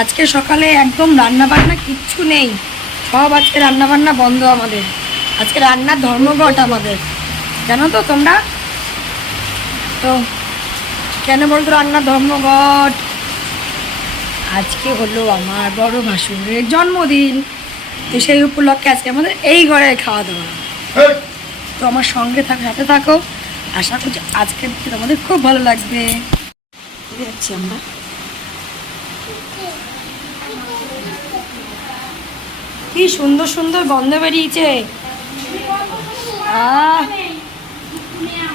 আজকে সকালে একদম রান্না বান্না কিচ্ছু নেই, সব আজকে রান্না বান্না বন্ধ আমাদের। আজকে রান্নার ধর্মঘট আমাদের, জানো তো তোমরা? তো কেন বলতো রান্নার ধর্মঘট? আজকে হলো আমার বড় ভাসুরের জন্মদিন, তো সেই উপলক্ষে আজকে আমাদের এই ঘরে খাওয়া দাওয়া। তো আমার সঙ্গে সাথে থাকো, আশা করছি আজকের দিন আমাদের খুব ভালো লাগবে। যাচ্ছি আমরা। কি সুন্দর সুন্দর গন্ধ বেরিয়েছে,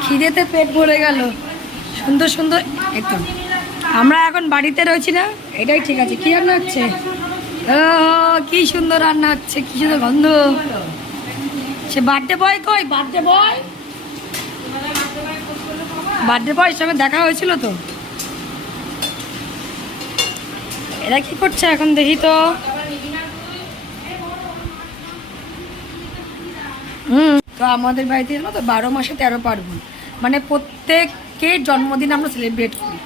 খিদেতে পেট ভরে গেল। সুন্দর সুন্দর একদম। আমরা এখন বাড়িতে রয়েছি না, এটাই ঠিক আছে। কি রান্না হচ্ছে? কি সুন্দর রান্না হচ্ছে, কি সুন্দর গন্ধ। সে বার্থডে বয় কই? বার্থডে বয়, বার্থডে বয় সঙ্গে দেখা হয়েছিল তো। এরা কি করছে এখন দেখি তো। তো আমাদের বাড়িতে জানো তো 12 মাসে 13 পার্বণ, মানে প্রত্যেকের জন্মদিন আমরা সেলিব্রেট করি।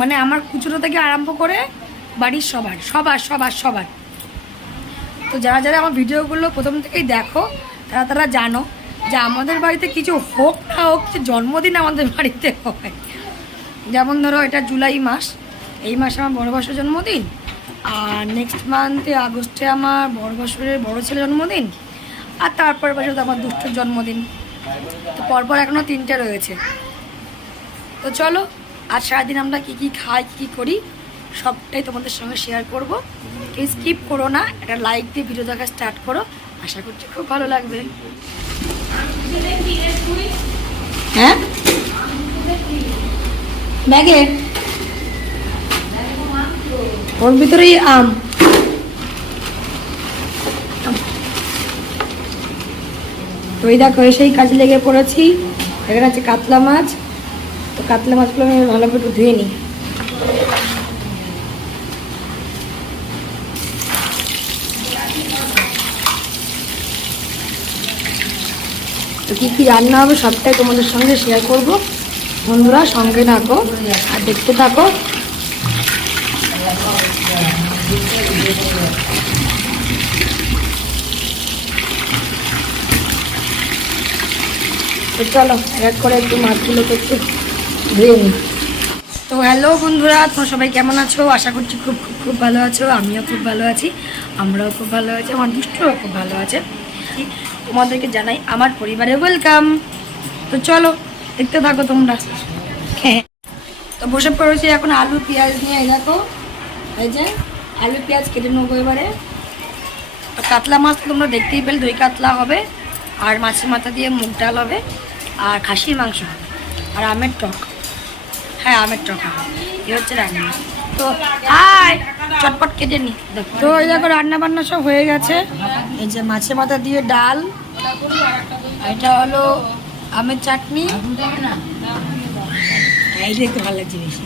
মানে আমার কুচুরো থেকে আরম্ভ করে বাড়ির সবার সবার সবার সবার। তো যারা যারা আমার ভিডিওগুলো প্রথম থেকেই দেখো তারা তারা জানো যে আমাদের বাড়িতে কিছু হোক না হোক, যে জন্মদিন আমাদের বাড়িতে হয়। যেমন ধরো এটা জুলাই মাস, এই মাসে আমার বড় ভাসুরের জন্মদিন, আর নেক্সট মান্থে আগস্টে আমার বড় ভাসুরের বড় ছেলের জন্মদিন, আর তারপরে বছর আমার দুষ্টুর জন্মদিন। তো পরপর এখনও 3টে রয়েছে। তো চলো আজ সারাদিন আমরা কী কী খাই, কী কী করি সবটাই তোমাদের সঙ্গে শেয়ার করবো। কেউ স্কিপ করো না, একটা লাইক দিয়ে ভিডিও দেখা স্টার্ট করো, আশা করছি খুব ভালো লাগবে। হ্যাঁ ব্যাগে ওর ভিতরেই আম। তো এই দেখো সেই কাজে লেগে পড়েছি। এখানে আছে কাতলা মাছ, তো কাতলা মাছগুলো আমি ভালো করে ধুয়ে নিই। তো কী কী রান্না হবে সবটাই তোমাদের সঙ্গে শেয়ার করব। বন্ধুরা সঙ্গে থাকো আর দেখতে থাকো। তো চলো এক করে একটু মাছগুলোকে একটু ধুয়ে নিই। তো হ্যালো বন্ধুরা, তোমরা সবাই কেমন আছো? আশা করছি খুব খুব খুব ভালো আছো। আমিও খুব ভালো আছি, আমরাও খুব ভালো আছি, আমার দুষ্টুও খুব ভালো আছে। তোমাদেরকে জানাই আমার পরিবারে ওয়েলকাম। তো চলো দেখতে থাকো তোমরা। হ্যাঁ, তো বসে পড়েছি এখন আলু পেঁয়াজ নিয়ে। এই দেখো, এই যে আলু পেঁয়াজ কেটে নেবো এবারে। তো কাতলা মাছ তো তোমরা দেখতেই পেলে, দই কাতলা হবে, আর মাছের মাথা দিয়ে মুগ ডাল হবে, আর খাসির মাংস হবে, আর আমের টক। হ্যাঁ আমের টক হবে। এই হচ্ছে রান্না। তো আয় চটপট কেটে নি। তো এই দেখো রান্না বান্না সব হয়ে গেছে। এই যে মাছের মাথা দিয়ে ডাল, এটা হলো আমের চাটনি, এই দেখতে ভালো লাগছে বেশি।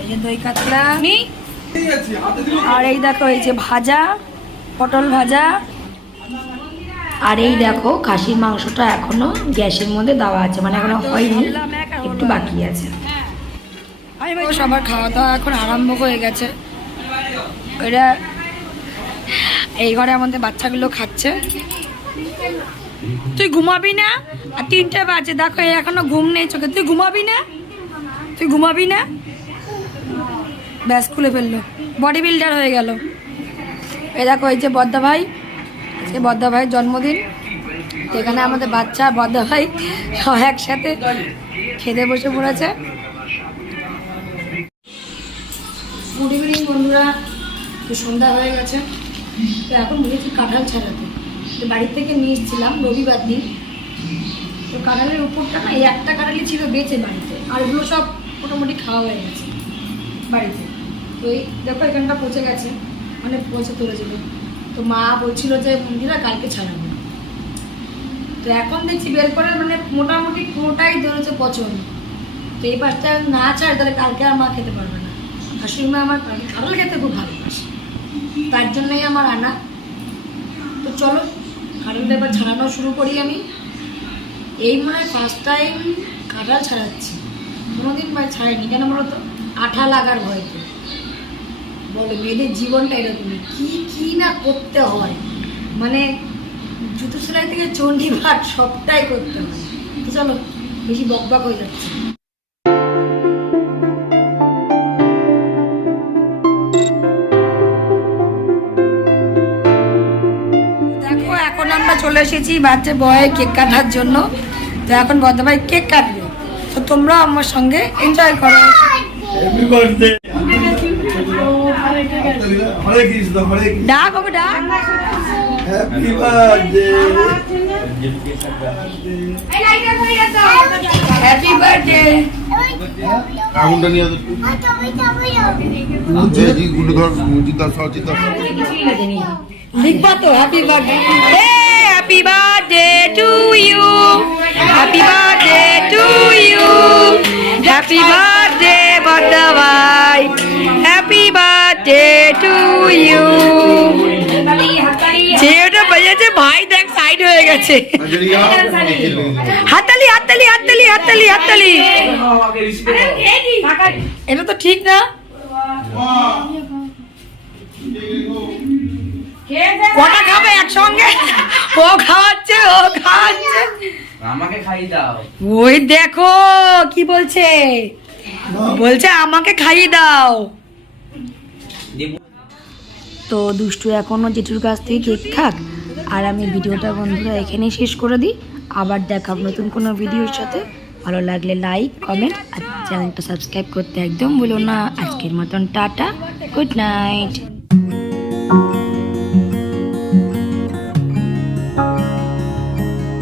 এই যে দই কাতলা, আর এই দেখো এই যে ভাজা, পটল ভাজা, আর এই দেখো খাসির মাংসটা এখনো গ্যাসের মধ্যে দেওয়া আছে, মানে এখনো হয়নি, একটু বাকি আছে। সবার খাওয়া দাওয়া এখন আরম্ভ হয়ে গেছে। ওইটা এই ঘরে আমাদের বাচ্চাগুলো খাচ্ছে। তুই ঘুমাবি না? আর 3টে বাজে, দেখো এখনো ঘুম নেই চোখে। তুই ঘুমাবি না? তুই ঘুমাবি না? ব্যাস খুলে ফেললো, বডি বিল্ডার হয়ে গেল। এই দেখো এই যে বদ্দা ভাই, আজকে বদ্দা ভাইয়ের জন্মদিন। তো এখানে আমাদের বাচ্চা বদ্দা ভাই সব একসাথে খেতে বসে পড়েছে। গুড ইভিনিং বন্ধুরা, তো সন্ধ্যা হয়ে গেছে। তো এখন বলেছি কাঁঠাল ছাড়াতে। তো বাড়ি থেকে নিয়ে এসেছিলাম রবিবার দিন। তো কাঁঠালের উপরটা না, এই একটা কাঁঠালই ছিল বেঁচে বাড়িতে, আর ওগুলো সব মোটামুটি খাওয়া হয়ে গেছে বাড়িতে। তো এই দেখো এখানটা পচে গেছে, মানে পচে তুলেছিল। তো মা বলছিল যে মন্দিরা কালকে ছাড়াবো। তো এখন দেখছি বের করে মানে মোটামুটি পুরোটাই ধরেছে পছন্দ। তো এই পাশটা না ছাড়ে তাহলে কালকে আর মা খেতে পারবে না। শাশুড়ি মা আমার কাঁঠাল খেতে খুব ভালোবাসে, তার জন্যই আমার আনা। তো চলো কাঁঠালটা এবার ছাড়ানো শুরু করি আমি। এই মনে হয় ফার্স্ট টাইম কাঁঠাল ছাড়াচ্ছি, কোনোদিন ছাড়াইনি। কেন বলো তো? আঠা লাগার ভয়তে। বলো মেয়েদের জীবনটা এরকমই, কি কি না করতে হয়, মানে জুতো সেলাই থেকে চণ্ডী পাঠ সবটাই করতে হয়। তো চলো বেশি বকবক হয়ে যাচ্ছে। দেখো এখন আমরা চলে এসেছি বাচ্চা বয় কেক কাটার জন্য। তো এখন বড় ভাই কেক কাটবে, তো তোমরা আমার সঙ্গে এনজয় করো। হ্যাপি বার্থডে হরে কৃষ্ণ হরে কৃষ্ণ ডাক হবে ডাক। Happy birthday happy birthday. আগুনটা নিয়ে আসো যে জি গুলো ধর জিজ্ঞাসা জিজ্ঞাসা লিখবা তো happy birthday. Happy birthday to you, happy birthday to you, happy birthday birthday ভাই, হ্যাপি বার্থডে টু ইউ। যেটা বাজেছে ভাই দেখ সাইড হয়ে গেছে। হাততালি হাততালি হাততালি হাততালি হাততালি। এটা তো ঠিক না। কটা খাবে একসঙ্গে? ও খাওয়াচ্ছে ও খাওয়াচ্ছে, আমাকে খাইয়ে দাও। ওই দেখো কি বলছে, বলছে আমাকে খাইয়ে দাও। তো দুষ্টু এখনো জেঠুর কাছ থেকে কেক খাক, আর আমি ভিডিওটা বন্ধুরা এখানেই শেষ করে দিই। আবার দেখাব নতুন কোনো ভিডিওর সাথে। ভালো লাগলে লাইক কমেন্ট আর চ্যানেলটা সাবস্ক্রাইব করতে একদম ভুলো না। আজকের মতন টাটা, গুড নাইট।